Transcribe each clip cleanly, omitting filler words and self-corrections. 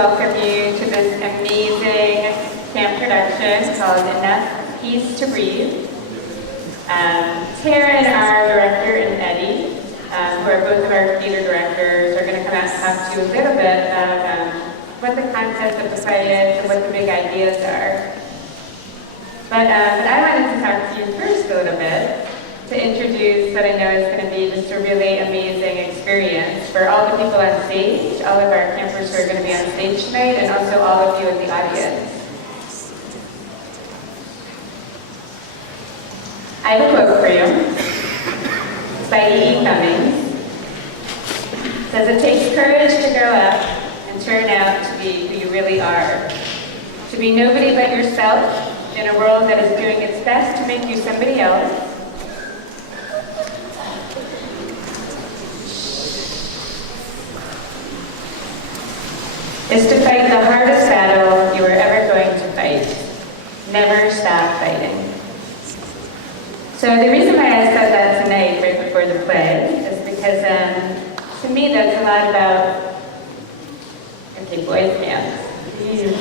welcome you to this amazing camp production called Enough Peace to Breathe. Taryn, our director, and Eddie, who are both of our theater directors, are going to come out and talk to you a little bit about what the concept of the play is and what the big ideas are. But I wanted to talk to you first a little bit to introduce what I know is going to be just a really amazing experience for all the people on stage, all of our campers who are going to be on stage tonight, and also all of you in the audience. I have a quote for you. It's by E. Cummings. It says, "It takes courage to grow up and turn out to be who you really are. To be nobody but yourself in a world that is doing its best to make you somebody else. Is to fight the hardest battle you are ever going to fight. Never stop fighting." So the reason why I said that tonight, right before the play, is because to me that's a lot about, okay, boys dance. Please,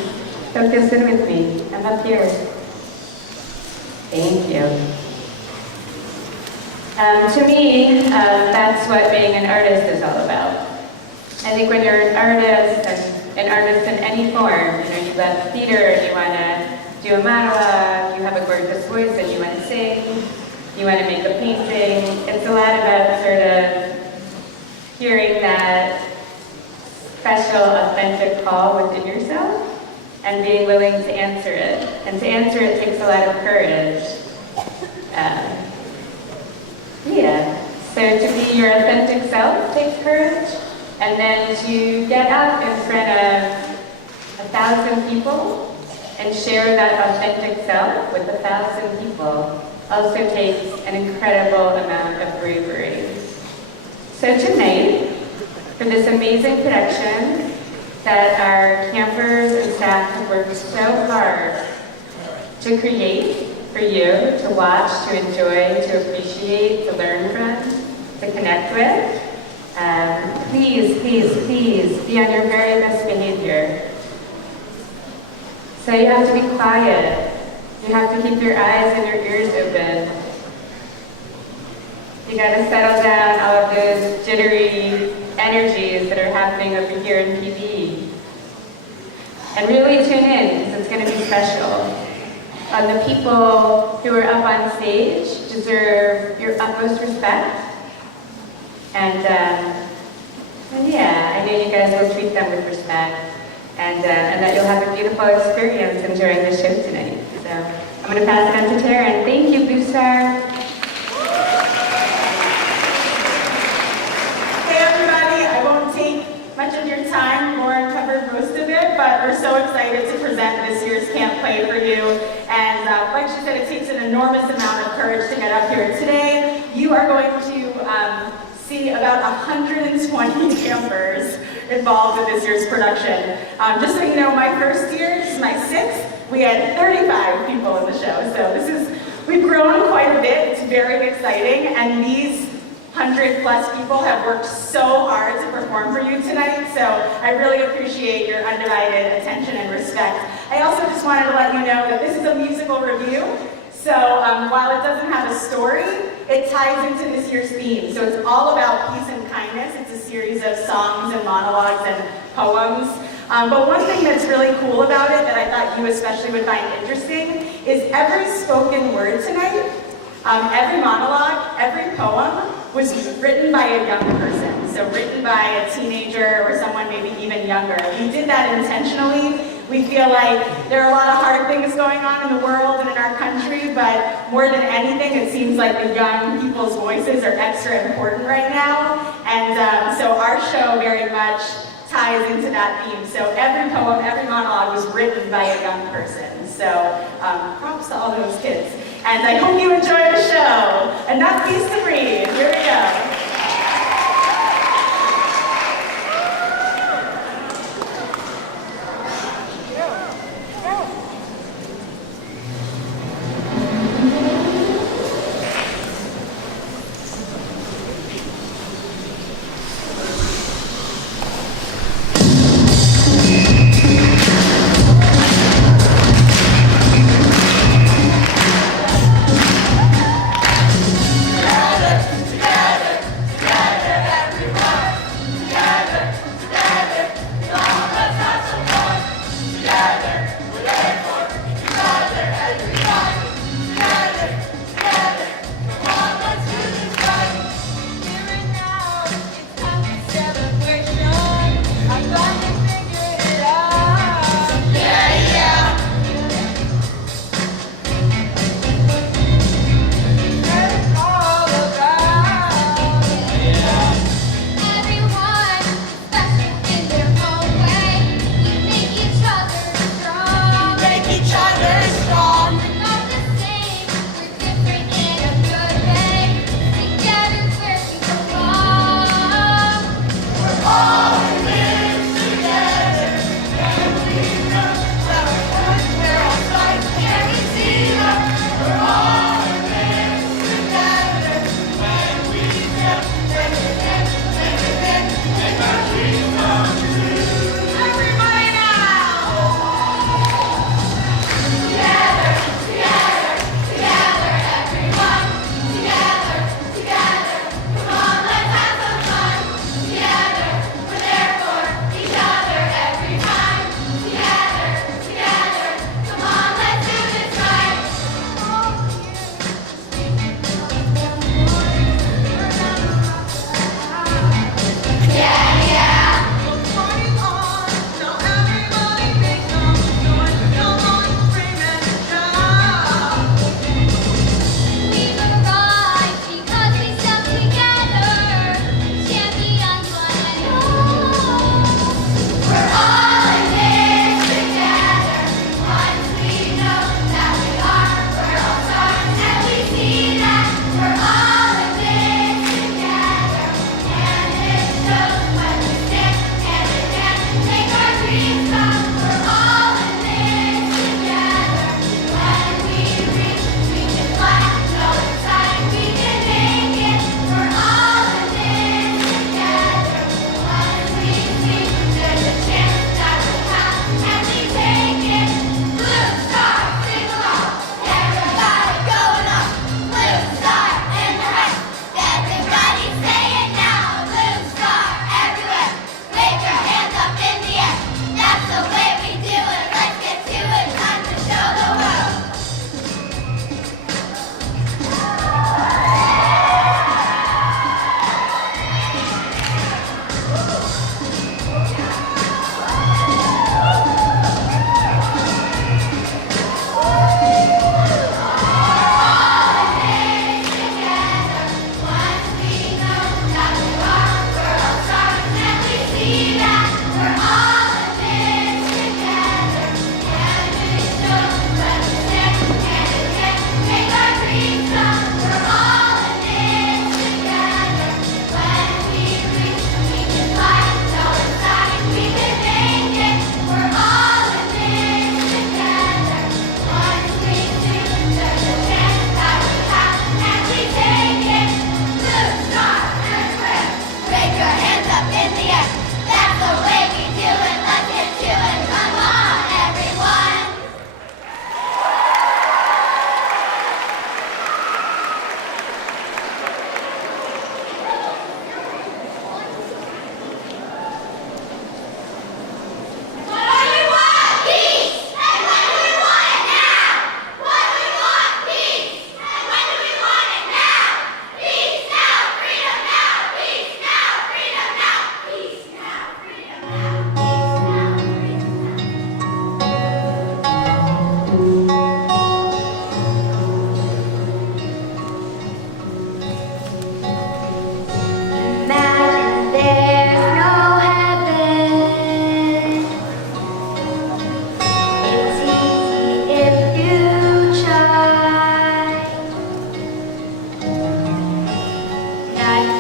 don't just sit with me. I'm up here. Thank you. To me, that's what being an artist is all about. I think when you're an artist, and an artist in any form, you love theater and you want to do a monologue, you have a gorgeous voice and you want to sing, you want to make a painting. It's a lot about sort of hearing that special, authentic call within yourself and being willing to answer it. And to answer it takes a lot of courage. So to be your authentic self takes courage. And then to get up in front of 1,000 people and share that authentic self with 1,000 people also takes an incredible amount of bravery. So tonight, for this amazing production that our campers and staff have worked so hard to create for you, to watch, to enjoy, to appreciate, to learn from, to connect with, please, please, please be on your very best behavior. So you have to be quiet. You have to keep your eyes and your ears open. You gotta settle down all of those jittery energies that are happening over here in PB. And really tune in, because it's gonna be special. The people who are up on stage deserve your utmost respect. And yeah, I know you guys will treat them with respect, and that you'll have a beautiful experience enjoying the show tonight. So I'm going to pass it on to Taryn. Thank you, Boostar. Hey everybody, I won't take much of your time. Lauren covered most of it, but we're so excited to present this year's camp play for you. And like she said, it takes an enormous amount of courage to get up here today. You are going to see about 120 campers involved in this year's production. Just so you know, my first year, this is my 6th, we had 35 people in the show. So we've grown quite a bit, it's very exciting, and these 100+ people have worked so hard to perform for you tonight, so I really appreciate your undivided attention and respect. I also just wanted to let you know that this is a musical review, so while it doesn't have a story, it ties into this year's theme. So it's all about peace and kindness. It's a series of songs and monologues and poems. But one thing that's really cool about it that I thought you especially would find interesting is every spoken word tonight, every monologue, every poem was written by a young person. So written by a teenager or someone maybe even younger. We did that intentionally. We feel like there are a lot of hard things going on in the world and in our country, but more than anything, it seems like the young people's voices are extra important right now. And so our show very much ties into that theme. So every poem, every monologue was written by a young person. So props to all those kids. And I hope you enjoy the show. Enough Peace to Breathe. Here we go.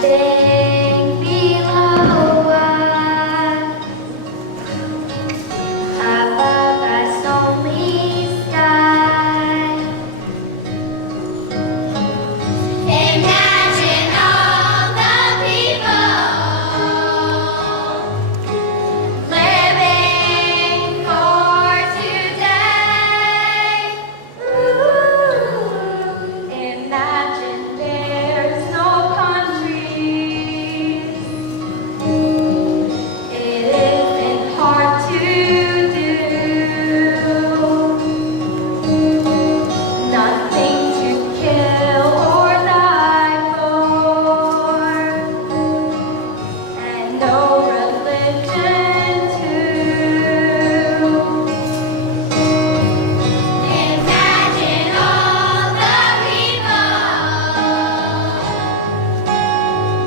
nothing below us. Above us only sky. Imagine all the people living for today. Imagine there's no countries. It isn't hard to do. Nothing to kill or die for, and no religion too. Imagine all the people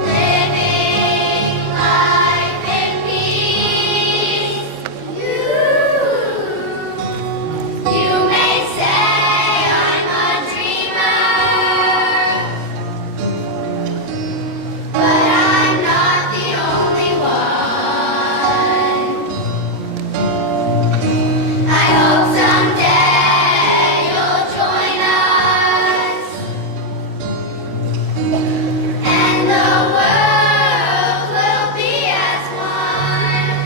living life in peace. You may say I'm a dreamer, but I'm not the only one. I hope someday you'll join us, and the world will be as one.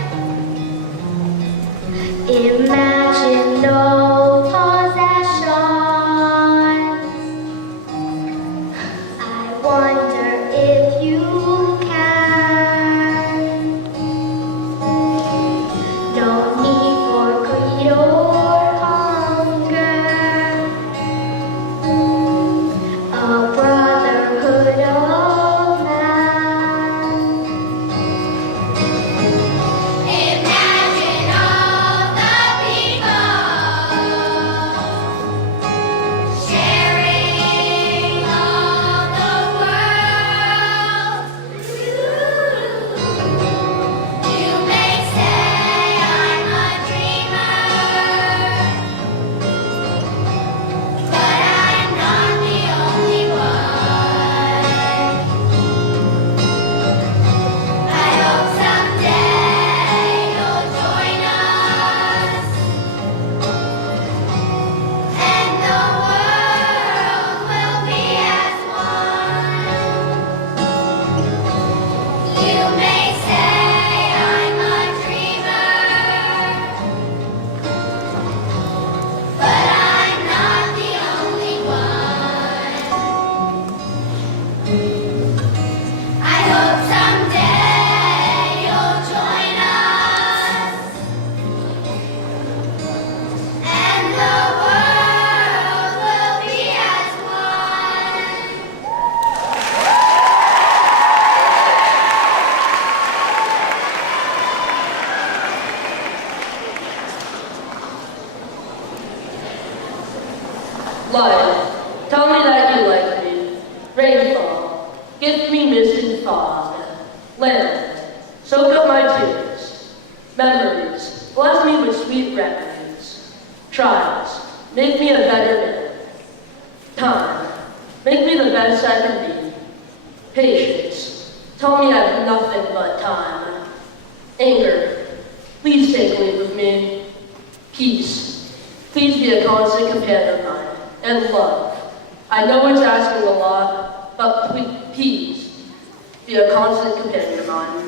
Imagine no possessions. I wonder if you can. No need for greed or hunger. A brotherhood of man. Imagine all the people sharing all the world. You may say I'm a dreamer, but I'm not the only one. I hope someday you'll join us, and the world will be as one. You may say I'm a dreamer, but I'm not the only one. I hope someday you'll join us, and the world will be as one. Life, tell me that you like me. Rainfall, give me mist and fog. Land, soak up my tears. Memories, bless me with sweet remedies. Trials, make me a better man. Time, make me the best I can be. Patience, tell me I've nothing but time. Anger, please take leave of me. Peace, please be a constant companion of mine. And love, I know it's asking a lot, but please be a constant companion of mine.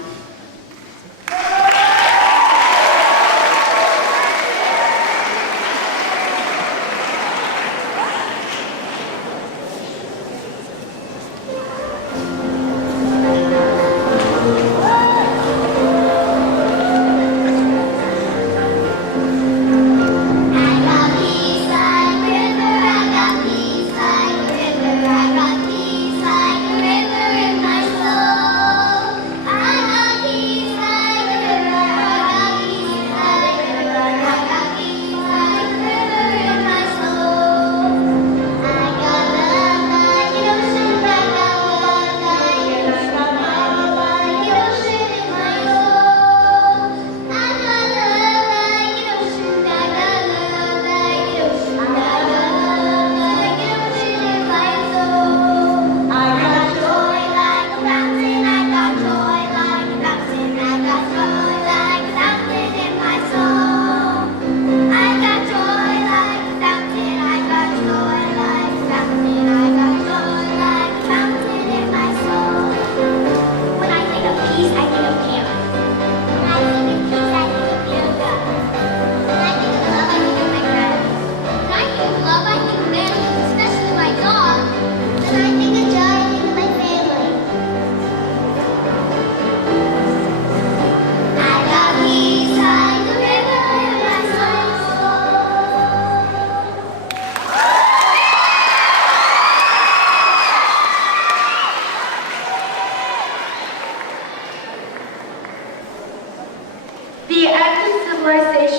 I got peace like a river, I got peace like a river, I got peace like a river in my soul. I got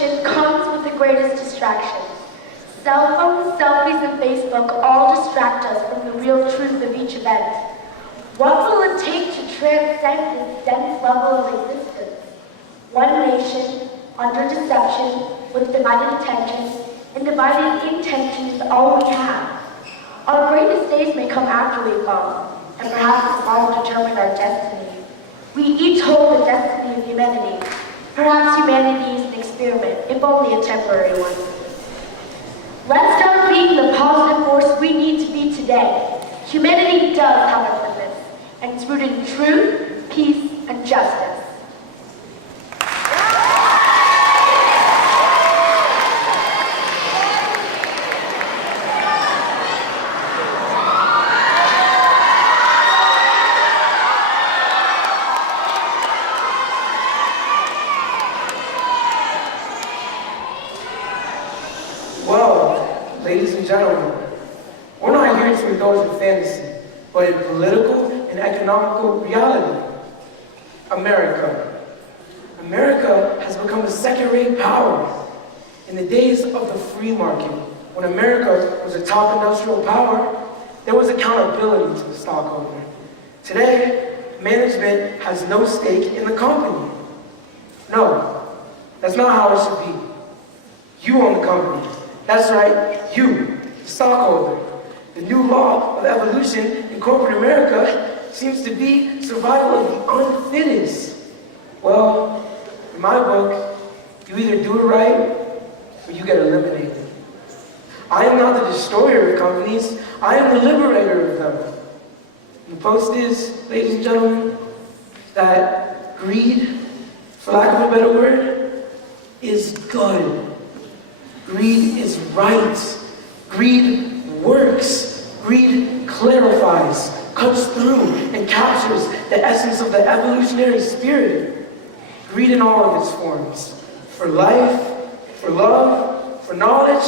generation comes with the greatest distractions. Cell phones, selfies, and Facebook all distract us from the real truth of each event. What will it take to transcend this dense level of existence? One nation, under deception, with divided attention, and divided intention is all we have. Our greatest days may come after we fall, and perhaps the fall will determine our destiny. We each hold the destiny of humanity. Perhaps humanity is an experiment, if only a temporary one. Let's start being the positive force we need to be today. Humanity does have a purpose, and it's rooted in truth, peace, and justice. Well, ladies and gentlemen, we're not here to indulge in fantasy, but in political and economical reality. America. America has become a second-rate power. In the days of the free market, when America was a top industrial power, there was accountability to the stockholder. Today, management has no stake in the company. No, that's not how it should be. You own the company. That's right, you, the stockholder. The new law of evolution in corporate America seems to be survival of the unfittest. Well, in my book, you either do it right or you get eliminated. I am not the destroyer of companies, I am the liberator of them. And the post is, ladies and gentlemen, that greed, for lack of a better word, is good. Greed is right. Greed works. Greed clarifies, cuts through, and captures the essence of the evolutionary spirit. Greed in all of its forms. For life, for love, for knowledge,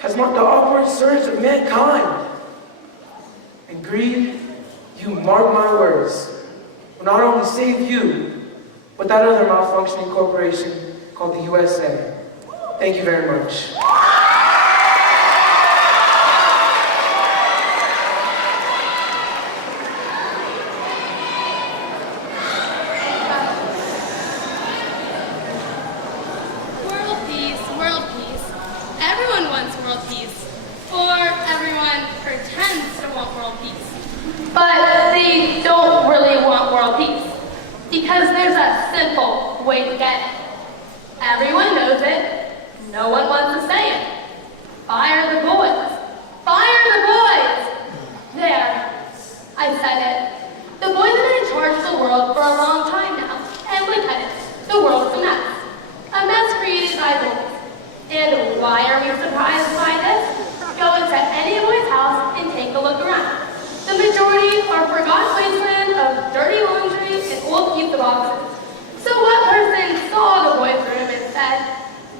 has marked the upward surge of mankind. And greed, you mark my words, will not only save you, but that other malfunctioning corporation called the USA. Thank you very much. World peace, world peace. Everyone wants world peace. Or everyone pretends to want world peace. But they don't really want world peace. Because there's a simple way to get it. Everyone knows it. No one wants to say it. Fire the boys. Fire the boys! There. I said it. The boys have been in charge of the world for a long time now. And look at it. The world's a mess. A mess created by boys. And why are we surprised by this? Go into any boy's house and take a look around. The majority are forgotten wasteland of dirty laundry and old pizza boxes. So what person saw the boys' room and said,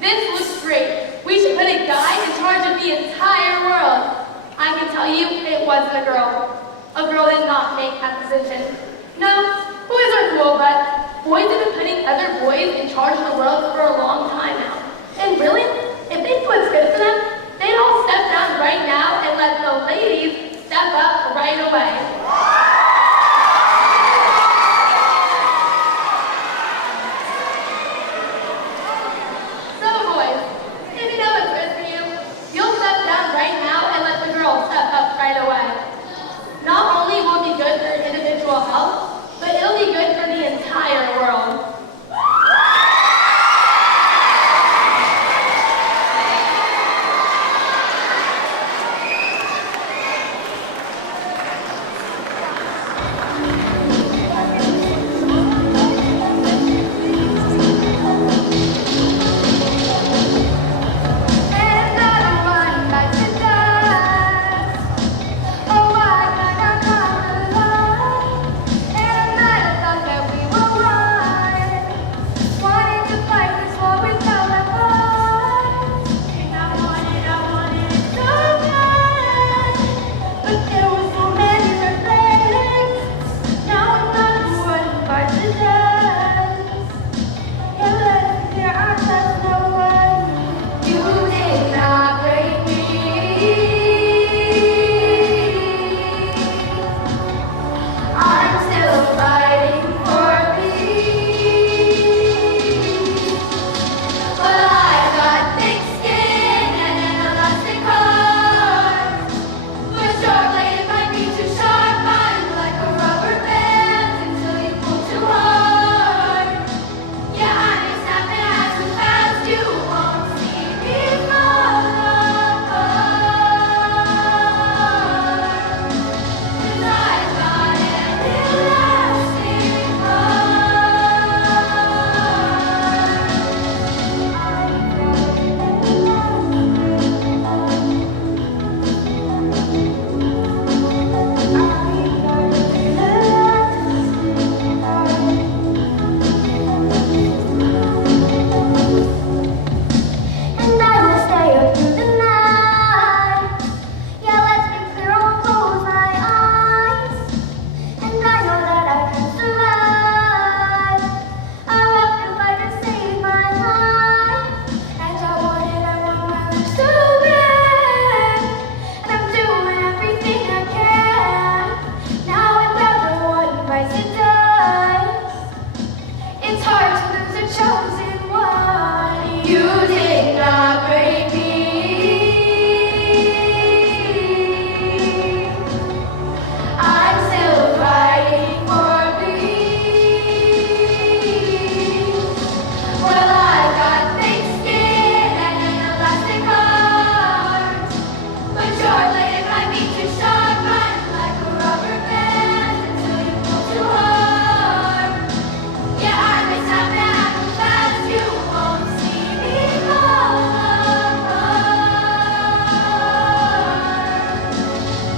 "This looks great. We should put a guy in charge of the entire world"? I can tell you it wasn't a girl. A girl did not make that decision. No, boys are cool, but boys have been putting other boys in charge of the world for a long time now. And really, if they do what's good for them, they'd all step down right now and let the ladies step up right away. Right away. Not only will it be good for individual health, but it'll be good for the entire world. chosen one. You did not break me. I'm still fighting for peace. Well, I've got thick skin and an elastic heart, but your blade might be too sharp. I'm like a rubber band until you pull too hard. Yeah, I may snap and I move fast, you won't see me fall apart.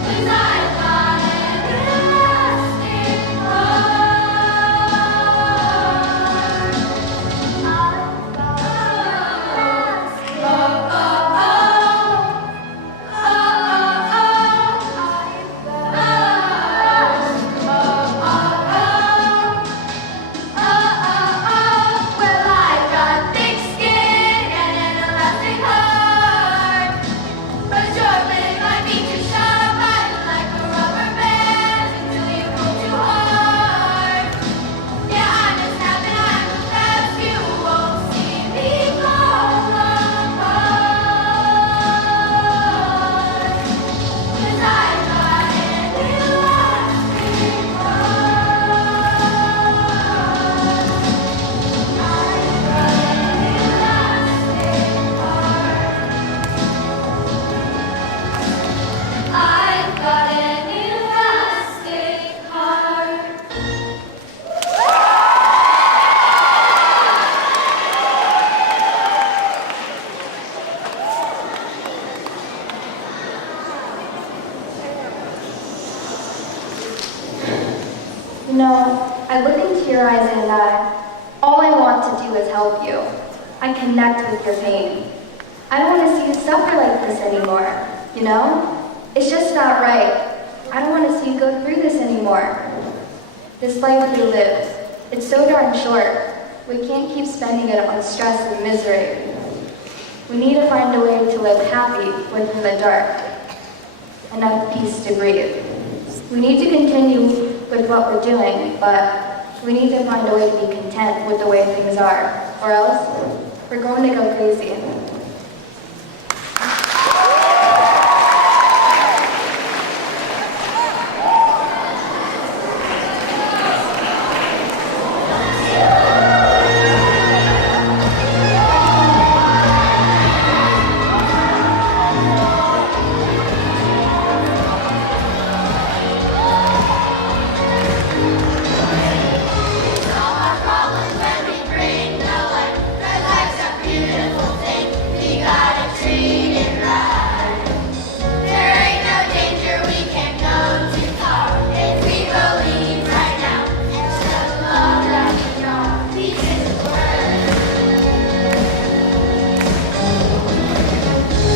'Cause I've got an elastic heart. I've got an well, I've got thick skin and an elastic heart, but your blade might be too sharp. I'm like a rubber band until you pull too hard. Yeah, I'm just snapping, I move fast, you won't see me fall apart. 'Cause I've got an elastic heart. I've got an elastic heart. You know, I look into your eyes and all I want to do is help you. I connect with your pain. I don't want to see you suffer like this anymore, you know? It's just not right. I don't want to see you go through this anymore. This life we live, it's so darn short. We can't keep spending it on stress and misery. We need to find a way to live happy within the dark. Enough peace to breathe. We need to continue with what we're doing, but we need to find a way to be content with the way things are, or else we're going to go crazy. All our problems when we bring the light. Red life's a beautiful thing. We gotta treat it right. There ain't no danger, we can't go too far if we believe right now. It's the love that we draw. Peace is the word.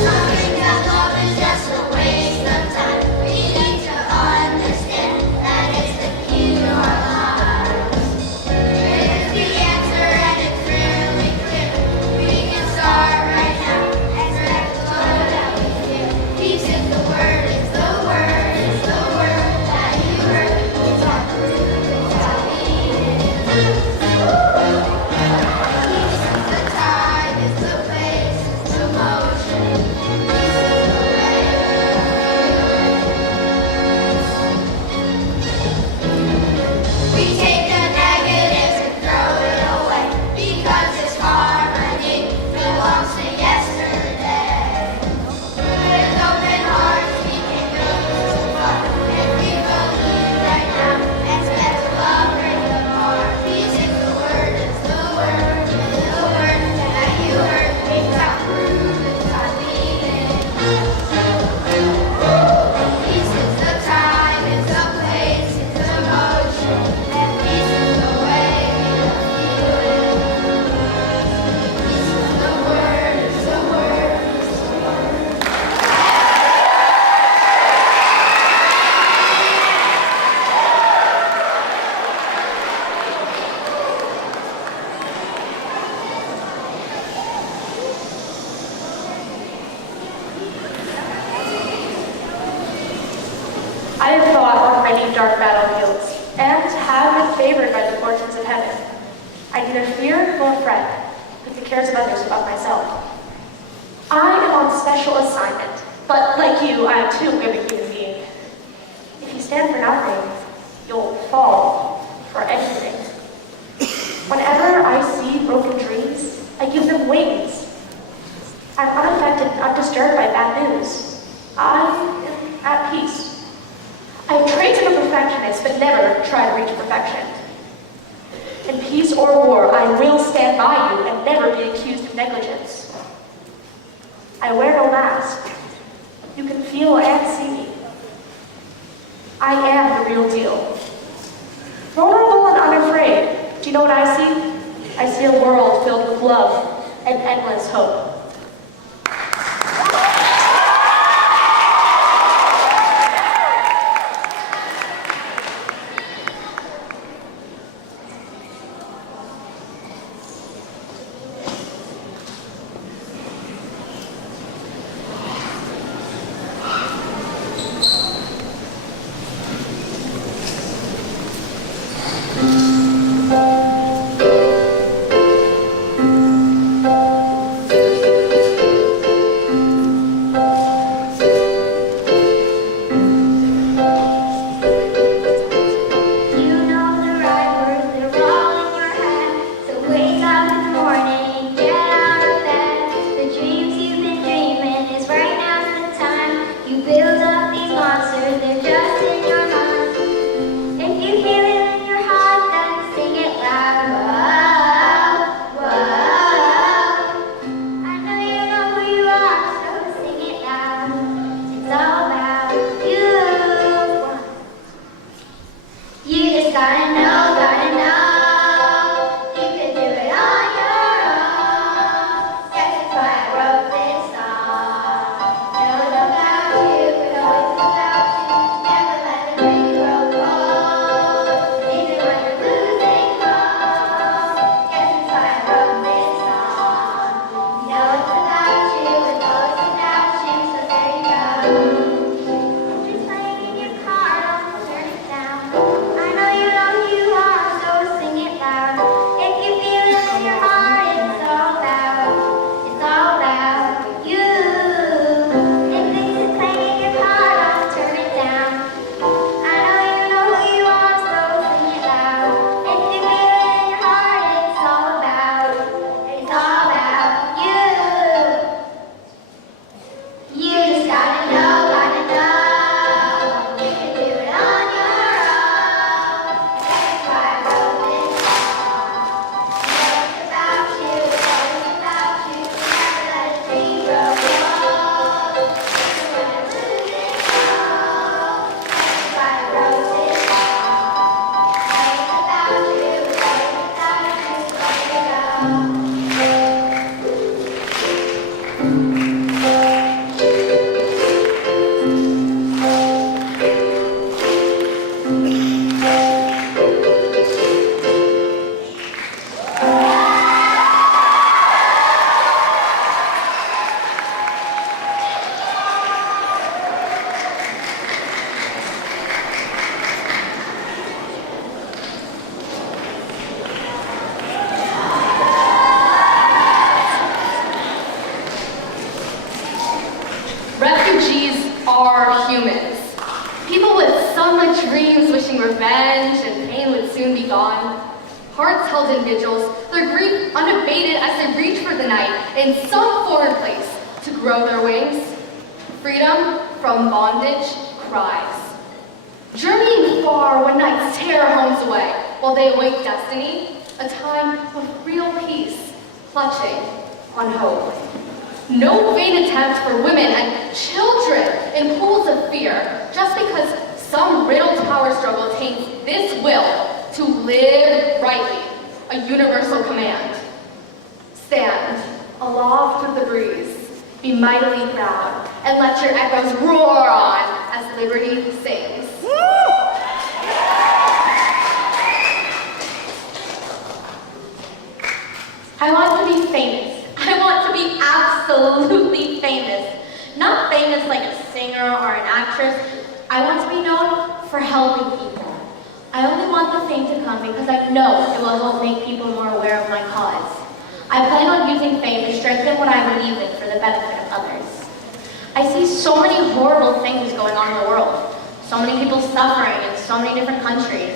Some think that love is just a waste of time. We need to understand that it's the key to our lives. Here's the answer and it's really clear. We can start right now and spread the love that we feel. Peace is the word, it's the word, it's the word that you heard. It's our proof, it's how we live. Peace is the tide, it's the place, it's the motion. Peace is the way. We take the negatives and throw it away because it's harmony belongs to yesterday. With open hearts we can go too far if we believe right now and spread the love, break the heart. Peace is I neither fear nor fret, put the cares of others above myself. I am on special assignment, but like you, I am too good a human being. If you stand for nothing, you'll fall for anything. Whenever I see broken dreams, I give them wings. I'm unaffected and undisturbed by bad news. I am at peace. I have traits of a perfectionist, but never try to reach perfection. In peace or war, I will stand by you and never be accused of negligence. I wear no mask. You can feel and see me. I am the real deal. Vulnerable and unafraid. Do you know what I see? I see a world filled with love and endless hope. are humans. People with sunlit dreams wishing revenge and pain would soon be gone. Hearts held in vigils, their grief unabated as they reach for the night in some foreign place to grow their wings. Freedom from bondage cries. Journeying far when nights tear homes away while they await destiny, a time of real peace, clutching on hope. No vain attempt for women and children in pools of fear, just because some riddled power struggle taints this will to live rightly, a universal command. Stand aloft with the breeze, be mightily proud, and let your echoes roar on as liberty sings. I want to be famous. I want to be absolutely famous. Not famous like a singer or an actress. I want to be known for helping people. I only want the fame to come because I know it will help make people more aware of my cause. I plan on using fame to strengthen what I believe in for the benefit of others. I see so many horrible things going on in the world. So many people suffering in so many different countries,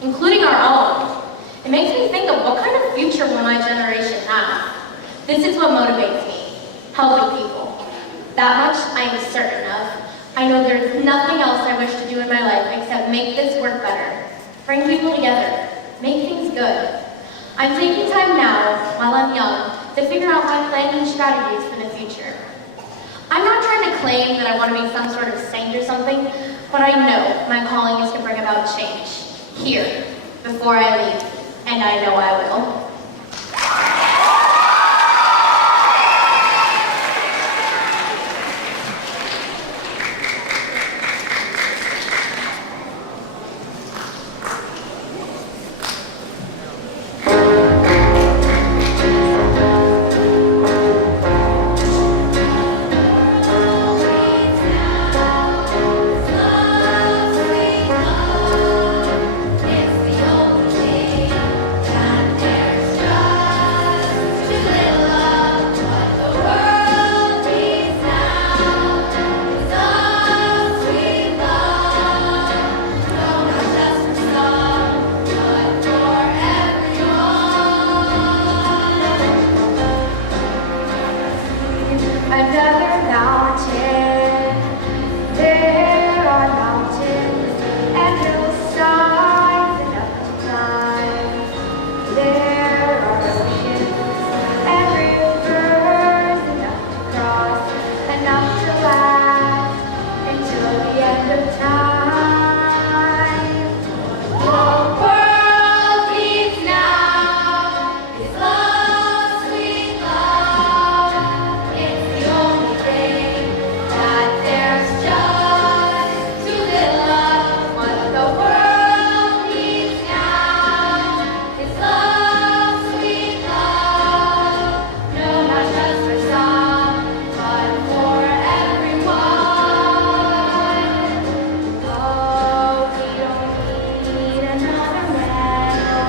including our own. It makes me think of what kind of future will my generation have. This is what motivates me, helping people. That much I am certain of. I know there's nothing else I wish to do in my life except make this work better, bring people together, make things good. I'm taking time now, while I'm young, to figure out my plans and strategies for the future. I'm not trying to claim that I want to be some sort of saint or something, but I know my calling is to bring about change, here, before I leave, and I know I will. Another mountain. There are mountains and hillsides enough to climb. There are oceans and rivers enough to cross, enough to last until the end of time. The world needs now is love, sweet love. It's the only thing that there's just too little of. What the world needs now is love, sweet love. No, not just for some, but for everyone. Oh, we don't need another medal.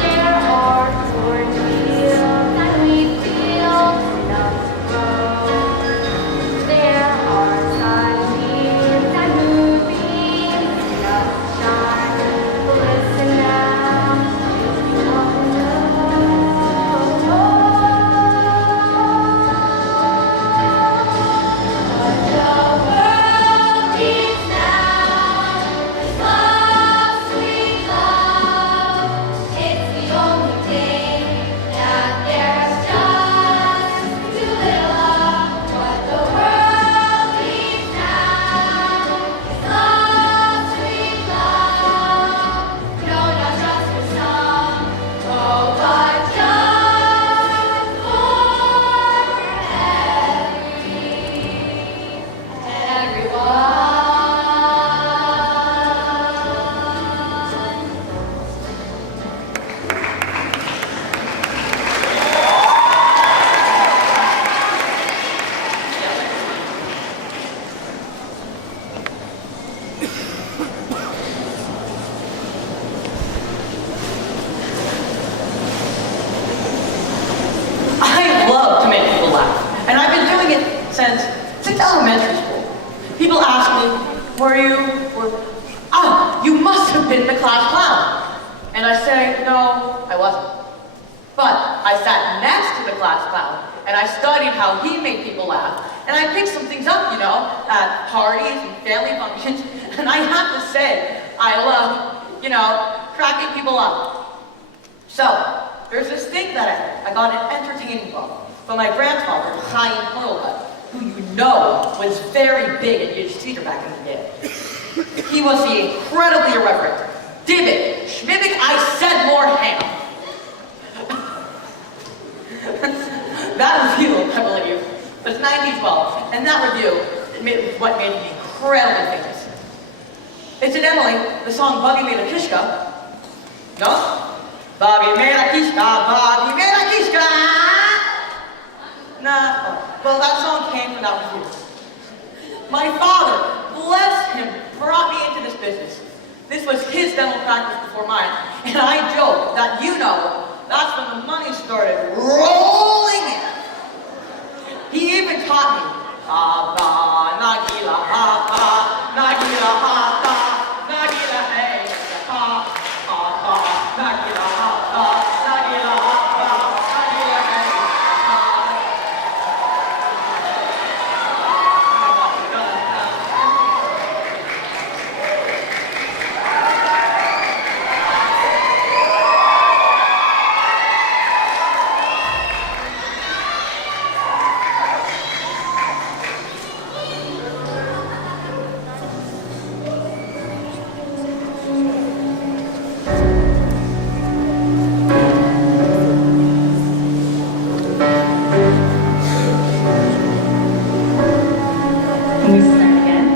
There are cornfields and wheat fields enough to grow. There are sunbeams and moonbeams enough to shine. But listen now, if you want to know What the world needs now is love, sweet love. It's the only thing that there's just too little of. What the world needs now is love, sweet love. No, not just for some, oh, but just for everyone. I love to make people laugh, and I've been doing it since elementary school. People ask me, you must have been the class clown. And I say, no, I wasn't. But I sat next to the class clown, and I studied how he made people laugh, and I picked some things up, at parties and family functions, and I have to say, I love, cracking people up. So, there's this thing that I got an entertaining book from my grandfather, Chaim Perlmutter, who was very big in Yiddish theater back in the day. He was the incredibly irreverent Dibbit, Schmibik, I said more ham. That review, I believe, was 1912, and that review is what made me incredibly famous. It's in Emily, the song Bobby Made a Kishka. No? Bobby made a kishka, Bobby made a kishka. Nah, well, that song came from that review. My father, bless him, brought me into this business. This This was his dental practice before mine, and I joke that, that's when the money started rolling in. He even taught me, Hata, Nagila, Hata, Nagila, Hata, Nagila, hey, ha, Hata, Nagila, Hata, Nagila, Hata, Nagila, hey, Can we start again?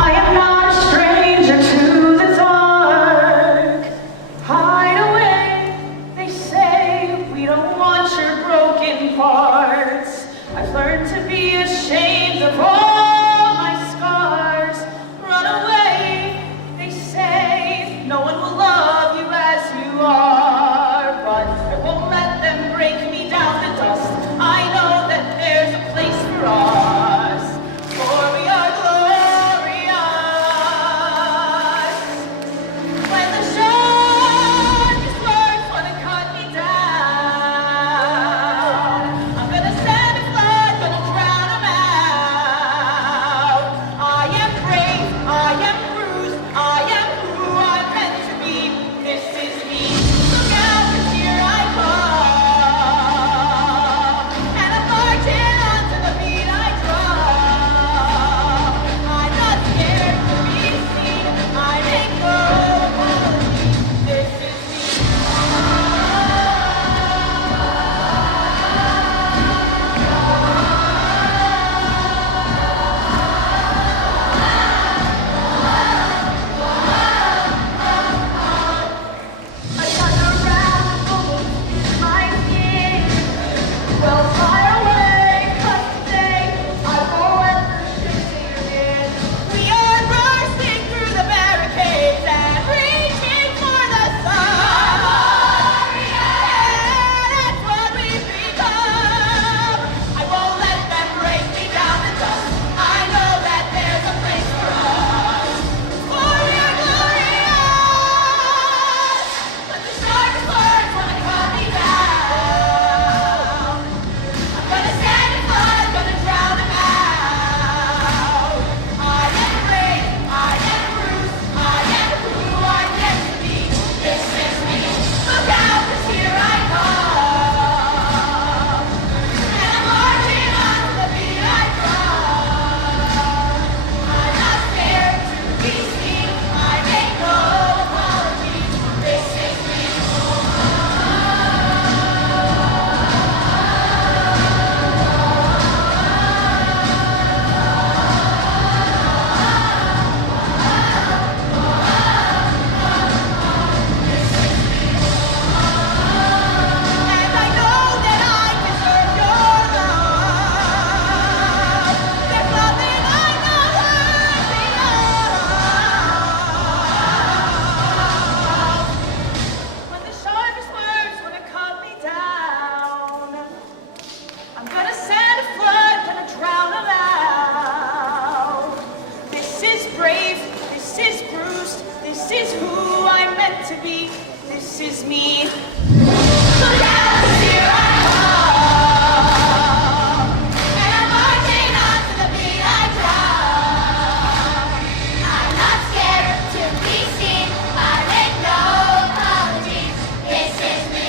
I am not a stranger to the dark. Hide away, they say. We don't want your broken parts. I've learned to be ashamed of all my scars. Run away, they say. No one will love you as you are. But I won't let them break me down to dust. I know that there's a place for us. For we are glorious. When the sharpest words wanna cut me down, I'm gonna send a flood, gonna drown 'em out. I am brave, I am bruised, I am who I'm meant to be. This is me. Look out, 'cause here I come. And I'm marching on to the beat I drum. I'm not scared to be seen. I make no apologies. This is me. I got the rattles in my skin. Well, fire away, 'cause today I won't let the shit sink in. We are bursting through the barricades and reaching for the sun. Yeah, that's what we've become. I won't let them break me down to dust. I know that there's a place for us. For we are glorious. But the sharpest words wanna cut me down. I'm gonna stand in front, gonna drown 'em out. I am brave, I am bruised, I am who I'm meant to be. This is me. Look out, 'cause here I come. And I'm marching on to the beat I drum. I'm not scared to be seen. I make no apologies. This is me. And I know that I deserve your love. There's nothing I'm not worthy of. When the sharpest words wanna cut me down, I'm gonna send a flood, gonna drown 'em out. This is brave, this is bruised, this is who I'm meant to be. This is me. Look out, 'cause here I come. And I'm marching on to the beat I drum. I'm not scared to be seen. I make no apologies. This is me.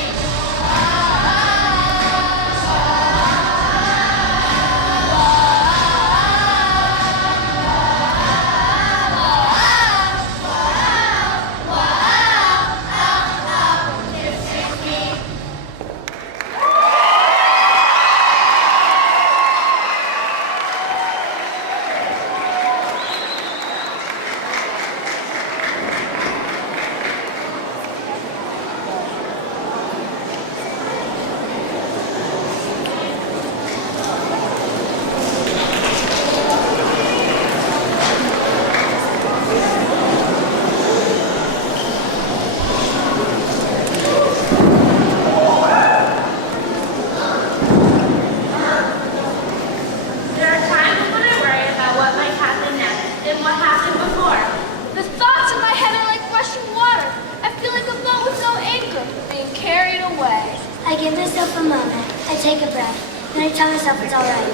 I give myself a moment. I take a breath. Then I tell myself it's all right.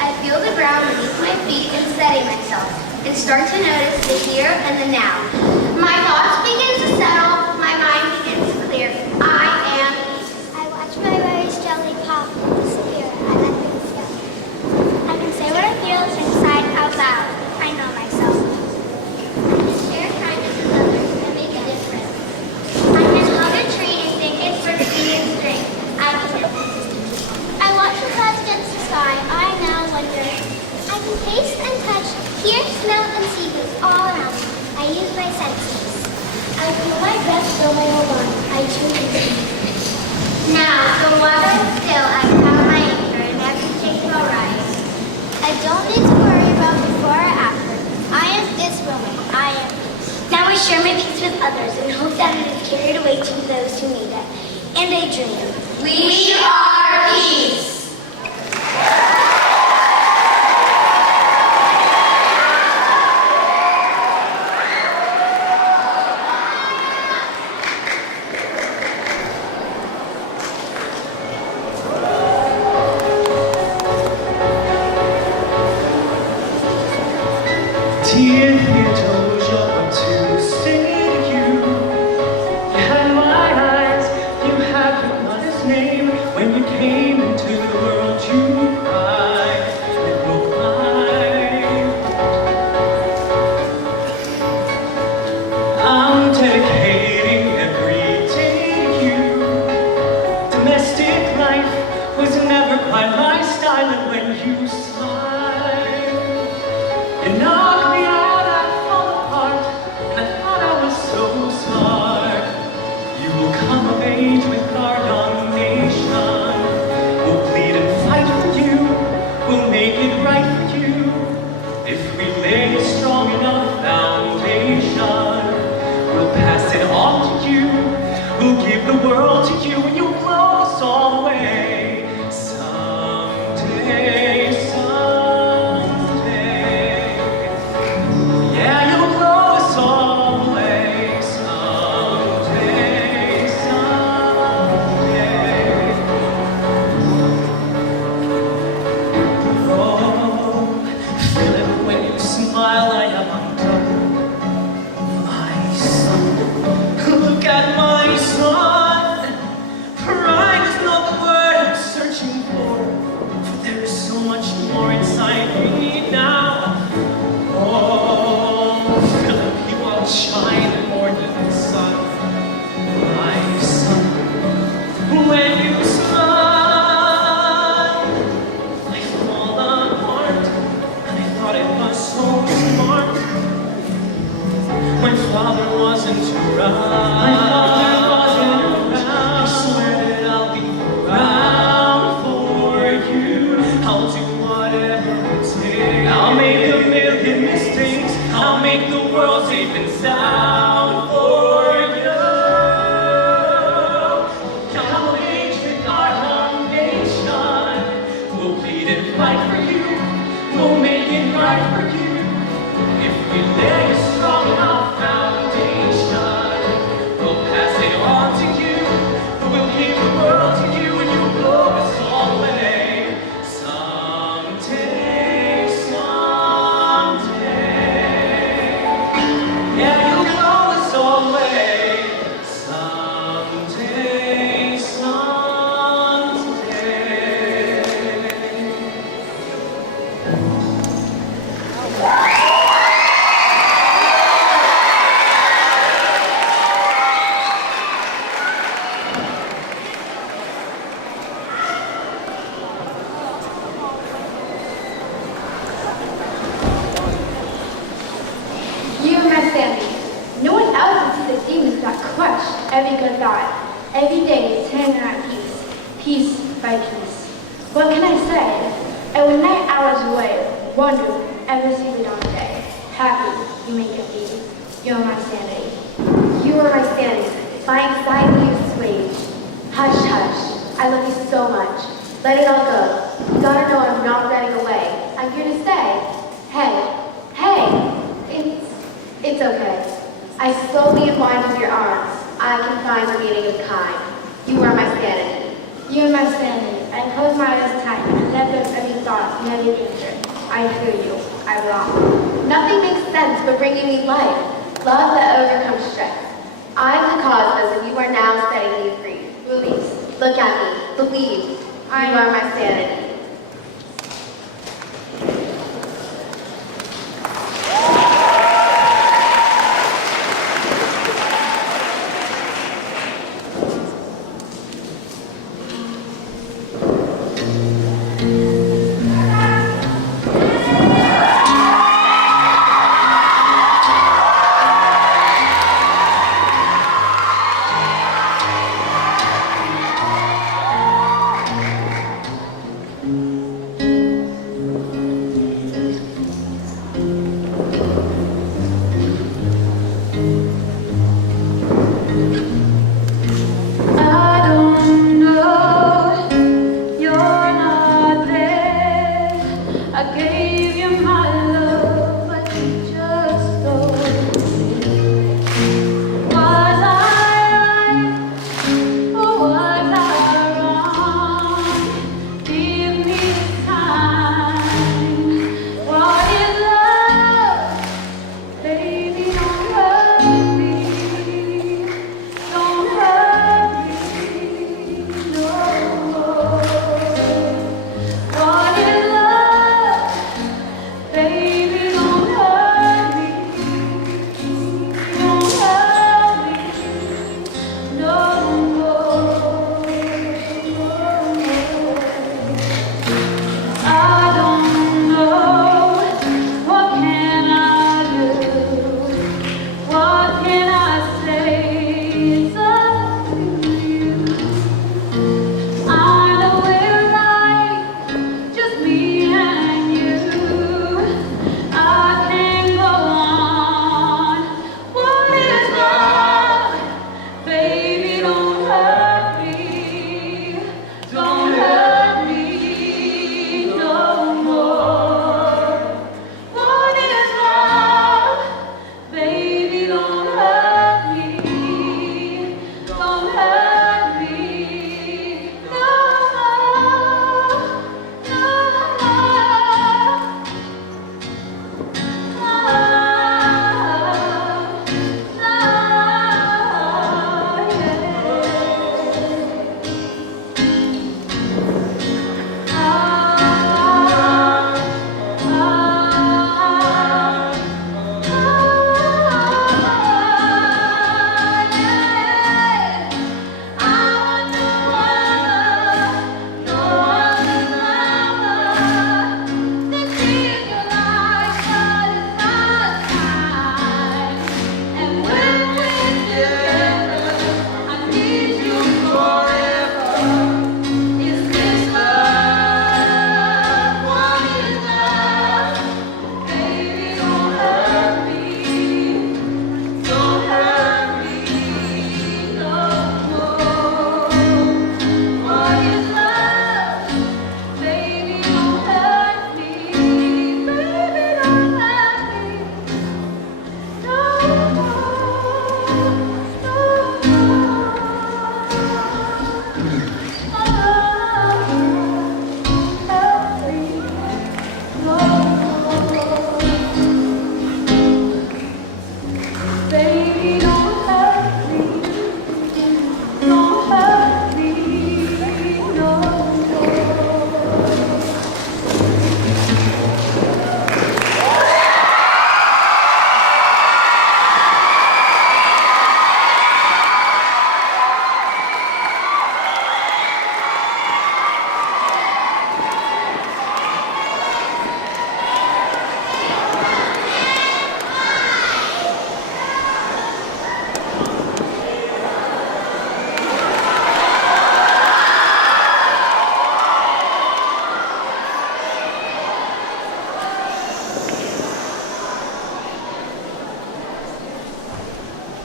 I feel the ground beneath my feet and steady myself. And start to notice the here and the now. My thoughts begin to settle. My mind begins to clear. I am peace. I watch my worries gently pop and disappear. I let them go. I can say what I feel inside out loud. I know myself. I can share kindness with others and make a difference. I can hug a tree and think it's for beauty and strength. I can I watch the clouds against the sky. I now wonder. I can taste and touch, hear, smell, and see what's all around me. I use my senses. I feel my breath fill my whole body. I truly breathe. Now, the water is still. I found my anchor and everything will rise. I don't need to worry about before or after. I am this woman. I am peace. Now I share my peace with others and hope that it is carried away to those who need it. And I dream. We are peace. Dear Theodosia, what to say to you? You had my eyes, you had your mother's name. When you came into the world, you cried and broke mine. I'm dedicating every day to you. Domestic life was never quite my style, and when you smiled, you knocked me out, I fall apart, and I thought I was so smart. You will come of age with our young nation. We'll bleed and fight for you, we'll make it right for you. If we lay a strong enough foundation, we'll pass it on to you, we'll give the world to you, and you'll blow us all away. Someday, someday. Yeah, you'll blow us all away someday, someday. Oh, feel it when you smile, I am undone. My son, look at my son. Pride is not the word I'm searching for there is so much more inside me now. Oh, Philip, you outshine more than the sun. My son, when you smile, I fall apart, and I thought it was so smart. My father wasn't around. I swear that I'll be around for you. I'll do whatever it takes. I'll make a million mistakes. I'll make the world safe and sound for you. Come of age with our young nation. We'll bleed and fight for you. We'll make it right for you. If we lay a strong enough foundation, we'll pass it on to you. We'll give the world to you, and you'll blow us all away. Someday, someday. Yeah, you'll blow us all away. Someday, someday. You are my Sandy. No one else can see the demons that crush every good thought. Every day is hanging on peace, piece by piece. What can I say? And when night hours away, wonder ever see the dawn day. Happy you make it be. You are my sanity. You are my sanity. My anxiety is assuaged. Hush, hush. I love you so much. Let it all go. You gotta know I'm not running away. I'm here to stay. Hey, hey. It's okay. I slowly unwind from your arms. I can find the meaning of kind. You are my sanity. You are my sanity. I close my eyes tight and let go of any thoughts and any danger. I hear you. I belong. Nothing makes sense but bringing me life. Love that overcomes stress. I'm the cosmos and you are now setting me free. Release. Look at me. Believe. You are my sanity.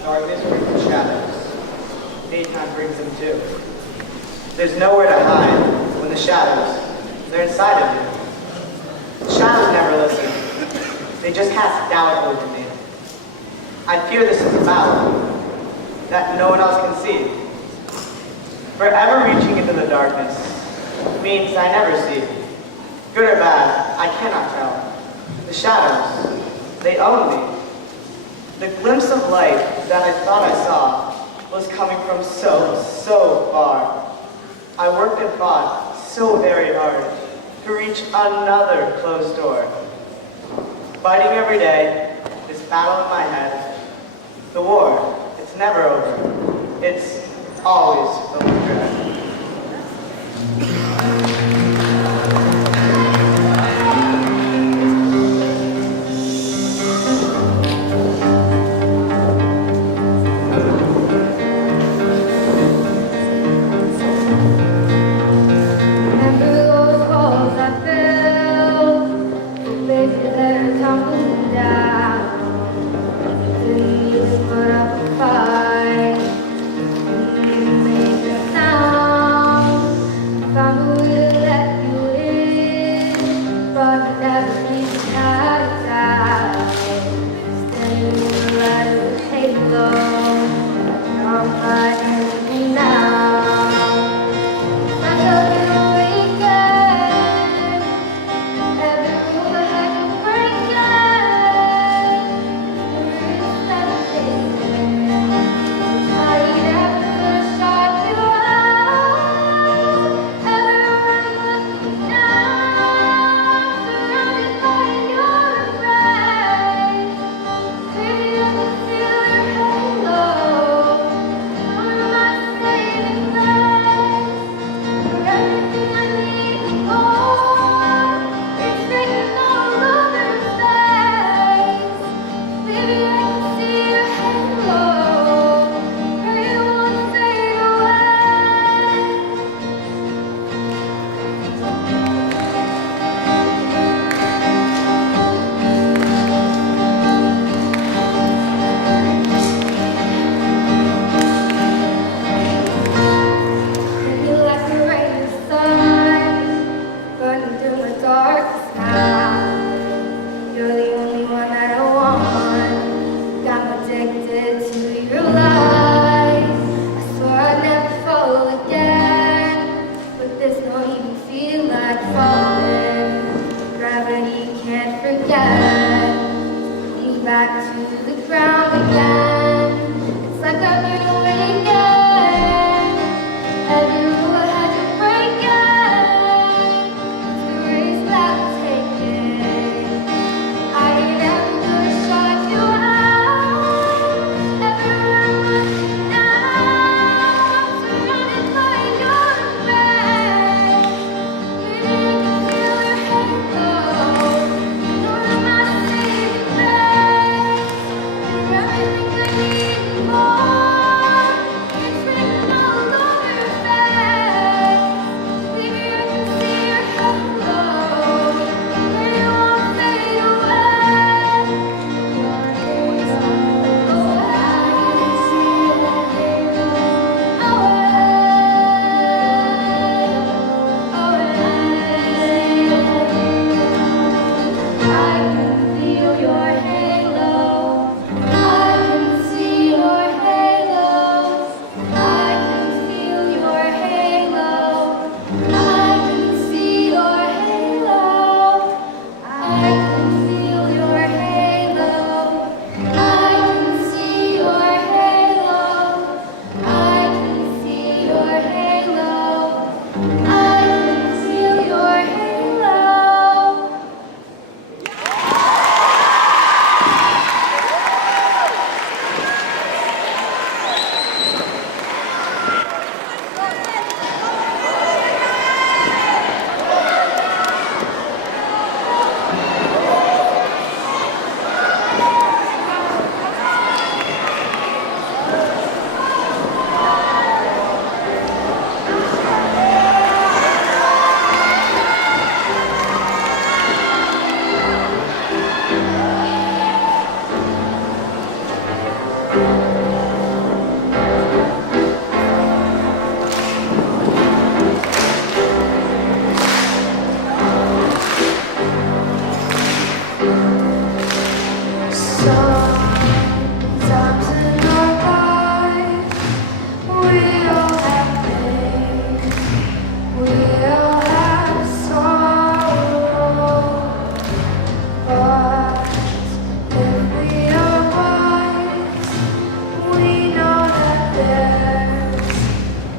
Darkness brings the shadows. Daytime brings them too. There's nowhere to hide when the shadows, they're inside of you. The shadows never listen. They just cast doubt over me. I fear this is a battle that no one else can see. Forever reaching into the darkness means I never see. Good or bad, I cannot tell. The shadows, they own me. The glimpse of light that I thought I saw was coming from so far. I worked and fought so very hard to reach another closed door. Fighting every day, this battle in my head, the war, it's never over. It's always filled with dread. Sound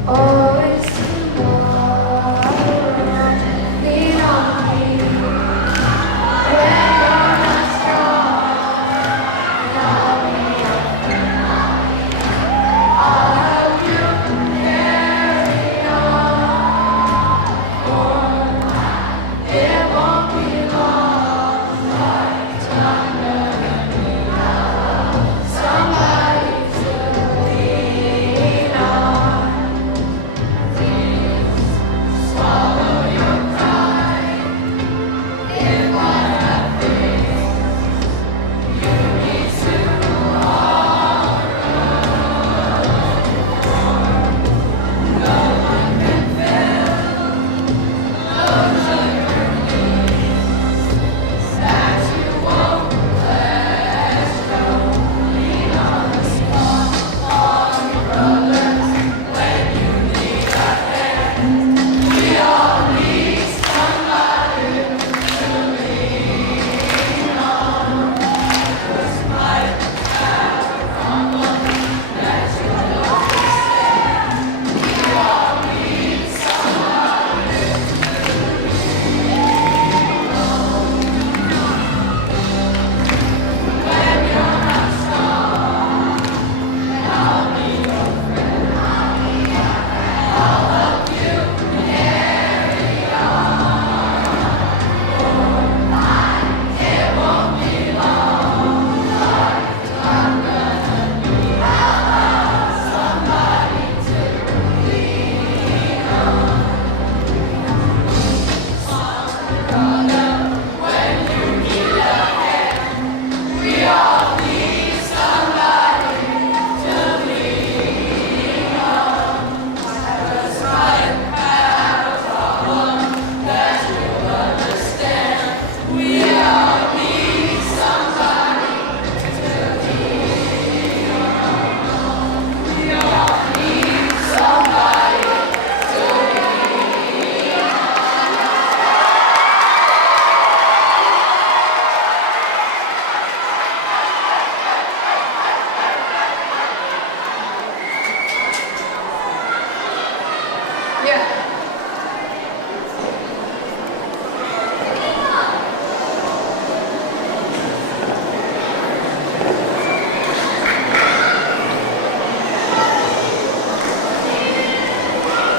Always tomorrow, lean on me. When you're not strong, I'll be your friend. I'll help you carry on. For it won't be long, like time gonna need somebody to lean on. Please swallow your pride. If what happens, you need to all no one can fill those of your needs that you won't let go. Lean on a strong brother when you need a hand. We all need somebody to lean on. 'Cause life has a problem that you don't understand. We all need somebody to lean on. When you're not strong, I'll be your friend. I'll help you carry on. It won't be long, like I'm gonna need somebody to lean on. Brother, when you need a hand, we all need somebody to lean on. 'Cause life had a problem that you'll understand. We all need somebody to lean on. We all need somebody to lean on. Yeah.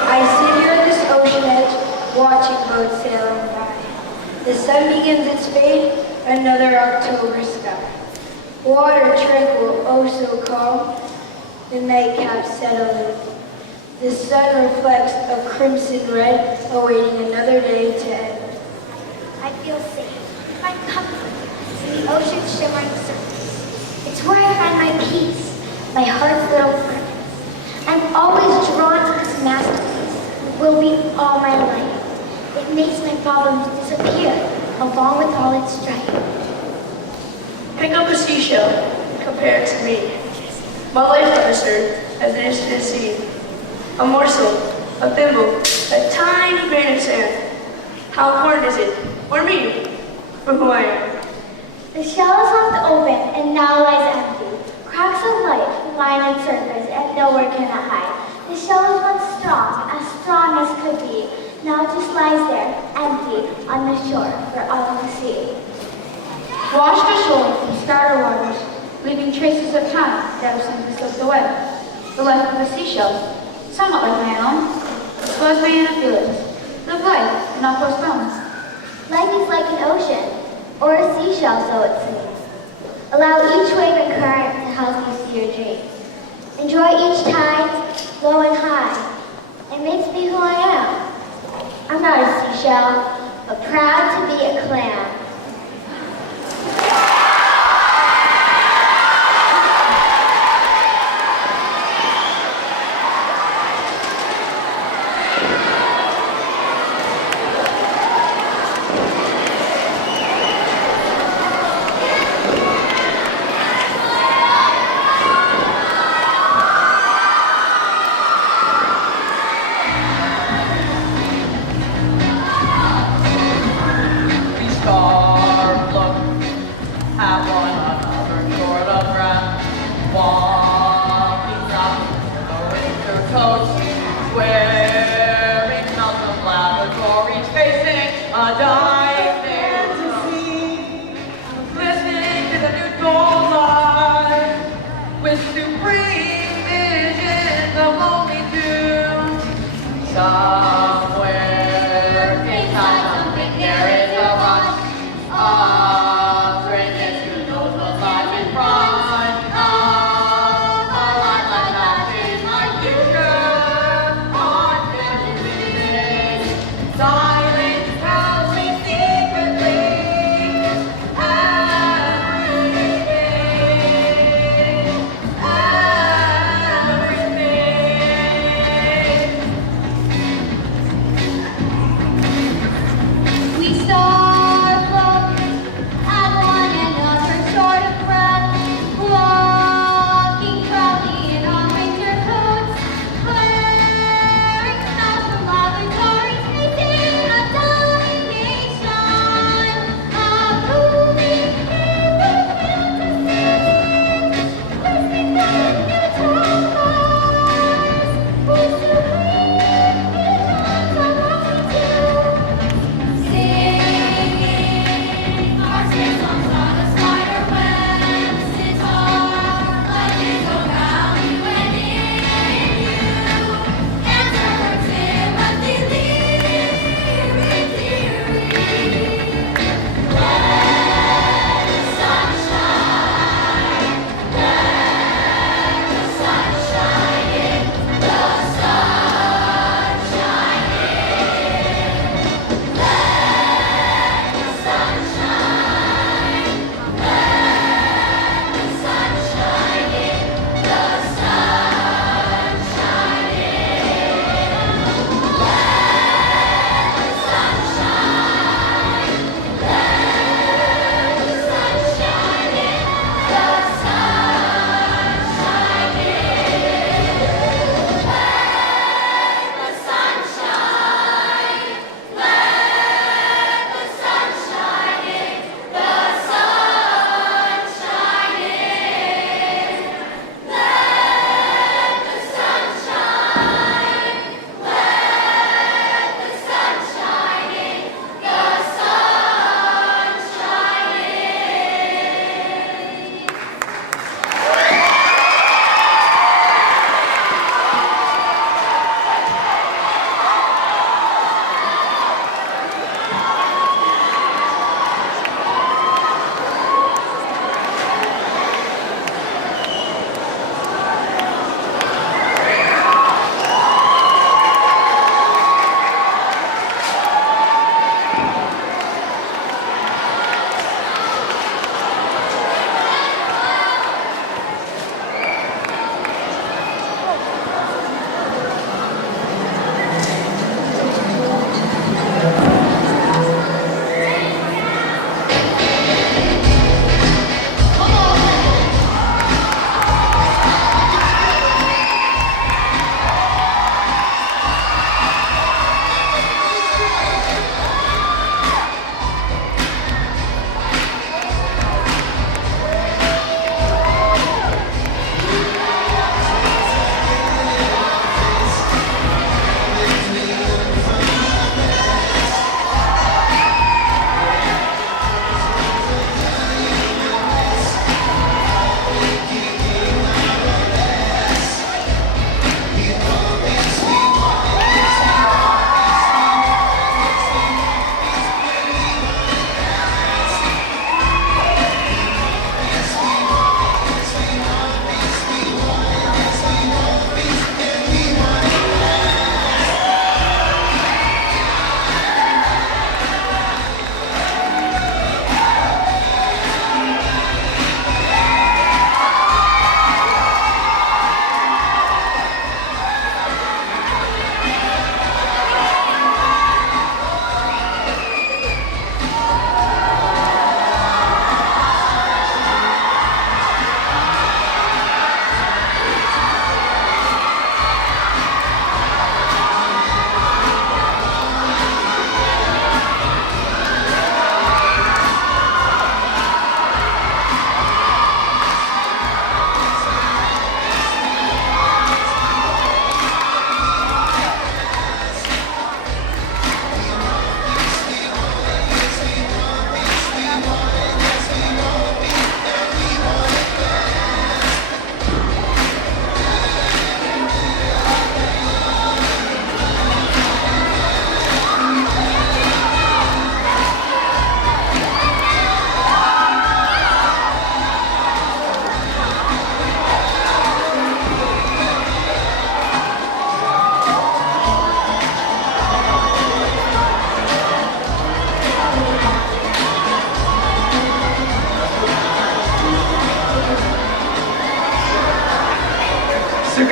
I sit here at this ocean edge, watching boats sailing by. The sun begins its fade, another October sky. Water tranquil, oh so calm, the nightcap settling. The sun reflects a crimson red, awaiting another day to end. I feel safe. Find comfort in the ocean's shimmering surface. It's where I find my peace, my heart's little purpose. I'm always drawn to this masterpiece. It will be all my life. It makes my problems disappear, along with all its strife. Pick up a seashell, compare it to me. My life letter, sir, as it is to the sea. A morsel, a thimble, a tiny grain of sand. How important is it? For me, for who I am. The shell is left open and now lies empty. Cracks of light line its surface and nowhere can it hide. The shell was once strong as could be. Now just lies there, empty, on the shore for all to see. Washed ashore from starter waters, leaving traces of time that have simply slipped away. The life of the seashells, somewhat like my own, exposed by inner feelings. Live life, and not postpone. Life is like an ocean, or a seashell, so it seems. Allow each wave and current to help you see your dreams. Enjoy each tide, low and high. It makes me who I am. I'm not a seashell, but proud to be a clam. Please call Somewhere inside something there is a bunch of greatness who knows what lies in front of a life like that is my future. Silence tells me secretly everything.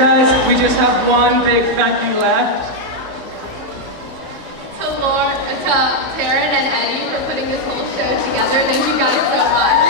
guys, we just have one big thank you left. To Taryn and Eddie for putting this whole show together. Thank you guys so much.